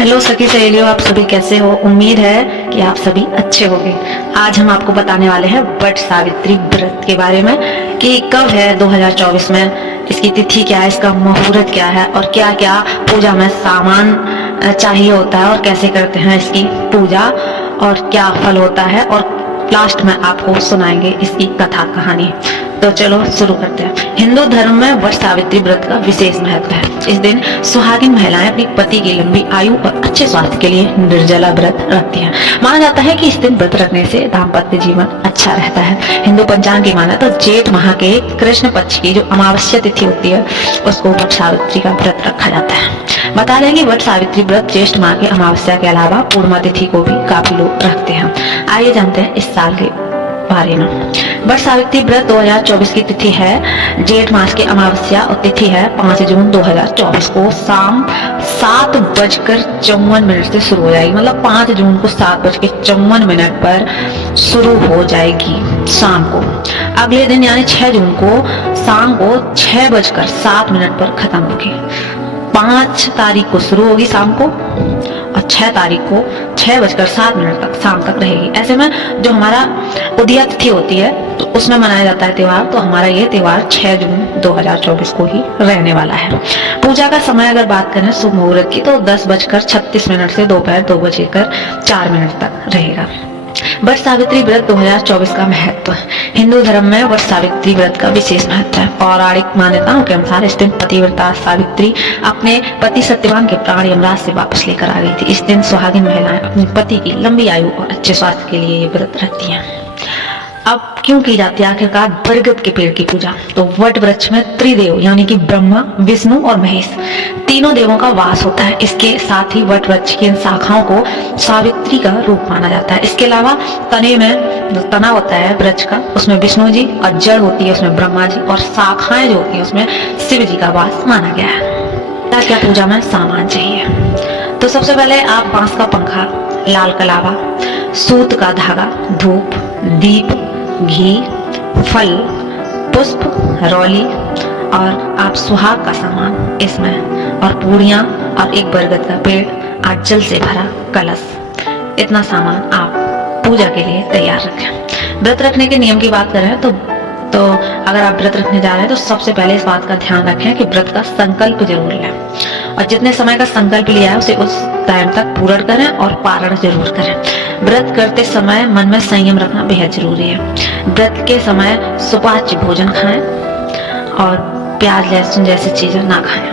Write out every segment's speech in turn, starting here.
Hello सखी सहेलियों, आप सभी कैसे हो। उम्मीद है कि आप सभी अच्छे होंगे। आज हम आपको बताने वाले हैं वट सावित्री व्रत के बारे में कि कब है 2024 में, इसकी तिथि क्या है, इसका मुहूर्त क्या है और क्या क्या पूजा में सामान चाहिए होता है और कैसे करते हैं इसकी पूजा और क्या फल होता है, और लास्ट में आपको सुनाएंगे इसकी कथा कहानी। तो चलो शुरू करते हैं। हिंदू धर्म में वट सावित्री व्रत का विशेष महत्व है। इस दिन सुहागिन महिलाएं अपनी पति की लंबी आयु और अच्छे स्वास्थ्य के लिए निर्जला व्रत रखती हैं। माना जाता है कि इस दिन व्रत रखने से दाम्पत्य जीवन अच्छा रहता है। हिंदू पंचांग की माने तो जेठ माह के कृष्ण पक्ष की जो अमावस्या तिथि होती है उसको वट सावित्री का व्रत रखा जाता है। बता दें कि वट सावित्री व्रत ज्येष्ठ माह के अमावस्या के अलावा पूर्णिमा तिथि को भी काफी लोग रखते हैं। आइए जानते हैं इस साल के बारे में। वट सावित्री व्रत 2024 की तिथि है जेठ मास की अमावस्या और तिथि है 5 जून 2024 को शाम 7:54 से शुरू हो जाएगी। मतलब 5 जून को 7:54 पर शुरू हो जाएगी शाम को। अगले दिन यानी 6 जून को शाम को 6:07 पर खत्म होगी। 5 तारीख को शुरू होगी शाम को और 6 तारीख को 6:07 तक शाम तक रहेगी। ऐसे में जो हमारा उदया तिथि होती है तो उसमें मनाया जाता है त्योहार, तो हमारा ये त्योहार 6 जून 2024 को ही रहने वाला है। पूजा का समय अगर बात करें शुभ मुहूर्त की तो 10:36 से दोपहर 2:04 तक रहेगा। वट सावित्री व्रत 2024 का महत्व। हिंदू धर्म में वट सावित्री व्रत का विशेष महत्व है। पौराणिक मान्यताओं के अनुसार इस दिन पतिव्रता सावित्री अपने पति सत्यवान के प्राण यमराज से वापस लेकर आ गई थी। इस दिन सुहागिन महिलाएं अपने पति की लंबी आयु और अच्छे स्वास्थ्य के लिए ये व्रत रखती हैं। अब क्यों की जाती है आखिरकार बरगद के पेड़ की पूजा? तो वट वृक्ष में त्रिदेव यानी कि ब्रह्मा, विष्णु और महेश तीनों देवों का वास होता है। इसके साथ ही वट वृक्ष की इन शाखाओं को सावित्री का रूप माना जाता है। इसके अलावा तने में जो तना होता है वृक्ष का उसमें विष्णु जी और जड़ होती है उसमें ब्रह्मा जी और शाखाएं जो होती है उसमें शिव जी का वास माना गया है। क्या पूजा में सामान चाहिए? तो सबसे पहले आप बांस का पंखा, लाल कलावा, सूत का धागा, धूप, दीप, घी, फल, पुष्प, रौली और आप सुहाग का सामान इसमें और पूड़ियाँ और एक बरगद का पेड़ और जल से भरा कलश, इतना सामान आप पूजा के लिए तैयार रखें। व्रत रखने के नियम की बात करें तो अगर आप व्रत रखने जा रहे हैं तो सबसे पहले इस बात का ध्यान रखें कि व्रत का संकल्प जरूर लें और जितने समय का संकल्प लिया है उसे उस टाइम तक पूर्ण करें और पारण जरूर करें। व्रत करते समय मन में संयम रखना बेहद जरूरी है। व्रत के समय सुपाच्य भोजन खाएं और प्याज लहसुन जैसी चीजें ना खाएं।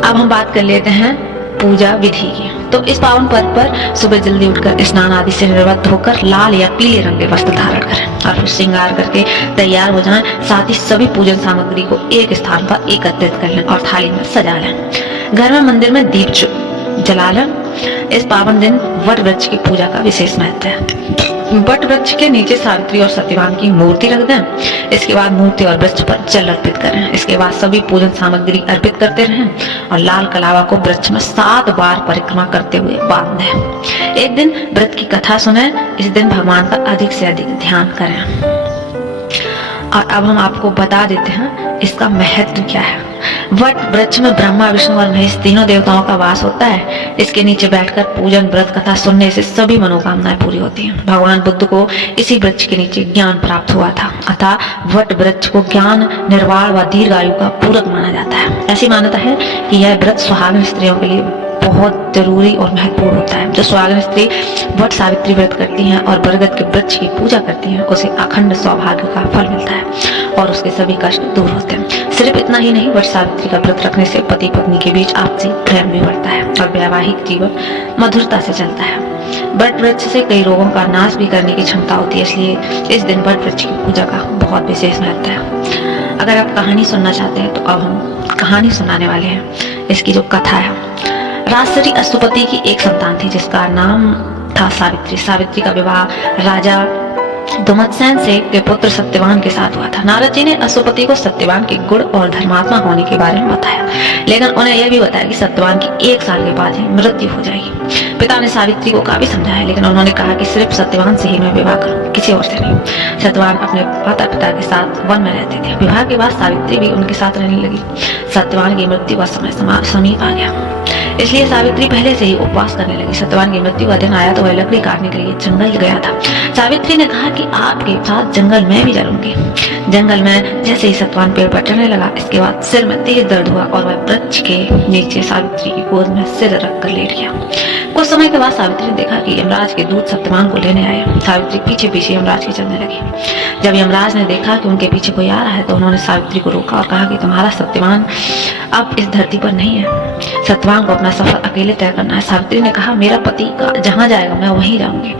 अब हम बात कर लेते हैं पूजा विधि की। तो इस पावन पर्व पर सुबह जल्दी उठकर स्नान आदि से निर्वृत्त होकर लाल या पीले रंग के वस्त्र धारण करें और फिर श्रृंगार करके तैयार हो जाएं। साथ ही सभी पूजन सामग्री को एक स्थान पर एकत्रित कर लें और थाली में सजा लें। घर में मंदिर में दीप जला लें। इस पावन दिन वट वृक्ष की पूजा का विशेष महत्व है। वट वृक्ष के नीचे सावित्री और सत्यवान की मूर्ति रख दें। इसके बाद मूर्ति और वृक्ष पर जल अर्पित करें। इसके बाद सभी पूजन सामग्री अर्पित करते रहें और लाल कलावा को वृक्ष में 7 बार परिक्रमा करते हुए बांध दें। एक दिन व्रत की कथा सुने। इस दिन भगवान का अधिक से अधिक ध्यान करें। और अब हम आपको बता देते हैं इसका महत्व क्या है। वट वृक्ष में ब्रह्मा, विष्णु और महेश तीनों देवताओं का वास होता है। इसके नीचे बैठकर पूजन व्रत कथा सुनने से सभी मनोकामनाएं पूरी होती हैं। भगवान बुद्ध को इसी वृक्ष के नीचे ज्ञान प्राप्त हुआ था, अतः वट वृक्ष को ज्ञान, निर्वाण व दीर्घ आयु का पूरक माना जाता है। ऐसी मान्यता है कि यह व्रत सुहागिन स्त्रियों के लिए बहुत जरूरी और महत्वपूर्ण होता है। जो सुहागिन स्त्री वट सावित्री व्रत करती हैं और बरगद के वृक्ष की पूजा करती हैं उसे अखंड सौभाग्य का फल मिलता है और उसके सभी कष्ट दूर होते हैं। सिर्फ इतना ही नहीं, वट सावित्री का व्रत रखने से पति पत्नी के बीच आपसी प्रेम भी बढ़ता है और वैवाहिक जीवन मधुरता से चलता है। वट वृक्ष से कई रोगों का नाश भी करने की क्षमता होती है, इसलिए इस दिन वट वृक्ष की पूजा का बहुत विशेष महत्व है। अगर आप कहानी सुनना चाहते हैं तो अब हम कहानी सुनाने वाले हैं। इसकी जो कथा है, राजश्री अश्वपति की एक संतान थी जिसका नाम था सावित्री। सावित्री का विवाह राजा दुमत्सेन से के पुत्र सत्यवान के साथ हुआ था। नारद जी ने अश्वपति को सत्यवान के गुण और धर्मात्मा होने के बारे में बताया, लेकिन उन्हें यह भी बताया कि सत्यवान की 1 साल के बाद ही मृत्यु हो जाएगी। पिता ने सावित्री को काफी समझाया, लेकिन उन्होंने कहा कि सिर्फ सत्यवान से ही मैं विवाह करूं, किसी और से नहीं। सत्यवान अपने माता पिता के साथ वन में रहते थे। विवाह के बाद सावित्री भी उनके साथ रहने लगी। सत्यवान की मृत्यु का समय समीप आ गया, इसलिए सावित्री पहले से ही उपवास करने लगी। सत्यवान की मृत्यु का दिन आया तो वह लकड़ी काटने के लिए जंगल गया था। सावित्री ने कहा कि आपके साथ जंगल में भी चलूंगी। जंगल में जैसे ही सत्यवान पेड़ पर चढ़ने लगा, इसके बाद सिर में तेज दर्द हुआ और वह वृक्ष के नीचे सावित्री की गोद में सिर रखकर लेट गया। कुछ समय के बाद सावित्री ने देखा कि यमराज के दूत सत्यवान को लेने आए। सावित्री पीछे पीछे यमराज के चलने लगी। जब यमराज ने देखा कि उनके पीछे कोई आ रहा है तो उन्होंने सावित्री को रोका और कहा कि तुम्हारा सत्यवान अब इस धरती पर नहीं है। सत्यवान को अपना सफर अकेले तय करना है। सावित्री ने कहा, मेरा पति जहाँ जाएगा मैं वहीं जाऊंगी।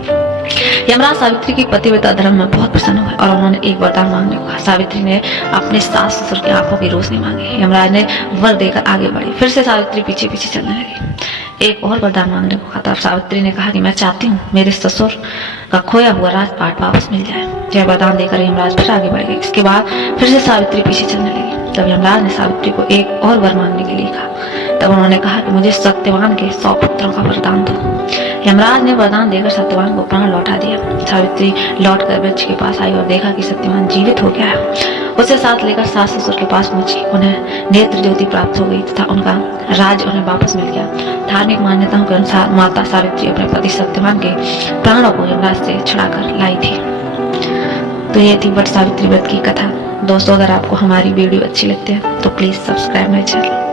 यमराज सावित्री की पतिव्रता धर्म में बहुत प्रसन्न हुए और उन्होंने एक वरदान मांगने को कहा। सावित्री ने अपने सास ससुर की आंखों की रोशनी मांगी। यमराज ने वर देकर आगे बढ़ी। फिर से सावित्री पीछे पीछे चलने लगी। एक और वरदान मांगने को कहा था। सावित्री ने कहा कि मैं चाहती हूँ मेरे ससुर का खोया हुआ राजपाट वापस मिल जाए। यह वरदान देकर यमराज फिर आगे बढ़ गए। इसके बाद फिर से सावित्री पीछे चलने लगी। तब यमराज ने सावित्री को एक और वर मांगने के लिए कहा। तब उन्होंने कहा कि मुझे सत्यवान के 100 पुत्रों का वरदान दो। यमराज ने वरदान देकर सत्यवान को प्राण लौटा दिया। सावित्री लौटकर वृक्ष के पास आई और देखा कि सत्यवान जीवित हो गया है। उसे साथ लेकर सास ससुर के पास पहुंची। उन्हें नेत्र ज्योति प्राप्त हो गई तथा उनका राज उन्हें वापस मिल गया। धार्मिक मान्यताओं के अनुसार माता सावित्री अपने पति सत्यवान के प्राणों को यमराज से छुड़ाकर लाई थी। तो ये थी वट सावित्री व्रत की कथा। दोस्तों, अगर आपको हमारी वीडियो अच्छी लगती है तो प्लीज सब्सक्राइब माय चैनल।